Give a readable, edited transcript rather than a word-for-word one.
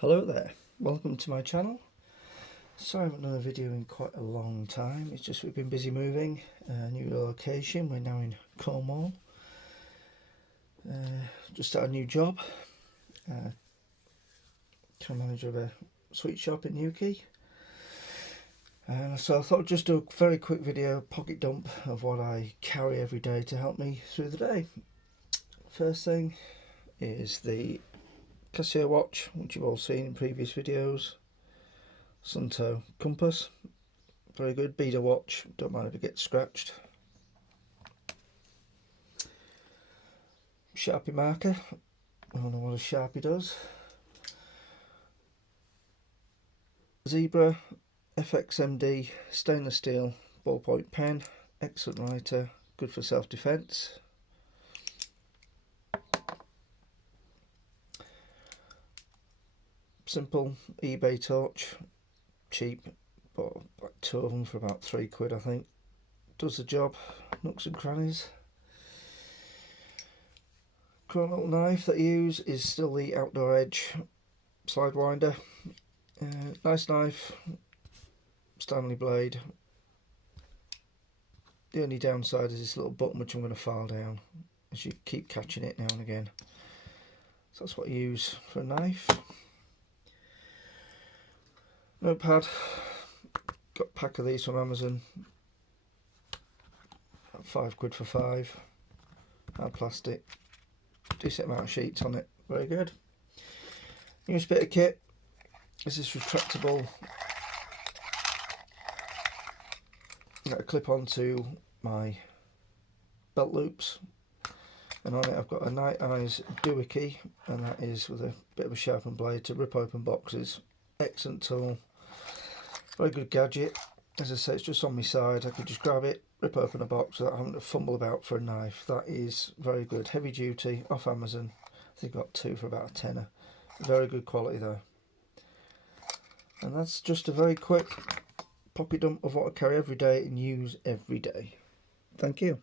Hello there, welcome to my channel. Sorry I haven't done a video in quite a long time. It's just we've been busy moving, new location. We're now in Cornwall. Just started a new job, manager of a sweet shop in Newquay. So I thought I'd just do a very quick video, pocket dump of what I carry every day to help me through the day. First thing is the Casio watch, which you've all seen in previous videos. Sunto compass, very good. Beader watch, don't mind if it gets scratched. Sharpie marker, I don't know what a Sharpie does. Zebra FXMD stainless steel ballpoint pen, excellent writer, good for self-defense. Simple eBay torch, cheap, bought like 2 of them for about £3 I think. Does the job, nooks and crannies. Current little knife that I use is still the Outdoor Edge slide winder. Nice knife, Stanley blade. The only downside is this little button which I'm going to file down as you keep catching it now and again. So that's what I use for a knife. Notepad, got a pack of these from Amazon, about £5 for 5, hard plastic, decent amount of sheets on it, very good. Newest bit of kit is this retractable, got a clip onto my belt loops, and on it I've got a Night Eyes doohickey, and that is with a bit of a sharpened blade to rip open boxes. Excellent tool, very good gadget. As I say, it's just on my side, I could just grab it, rip open a box without having to fumble about for a knife. That is very good, heavy duty, off Amazon. I think I got 2 for about a tenner. Very good quality though. And that's just a very quick pocket dump of what I carry every day and use every day. Thank you.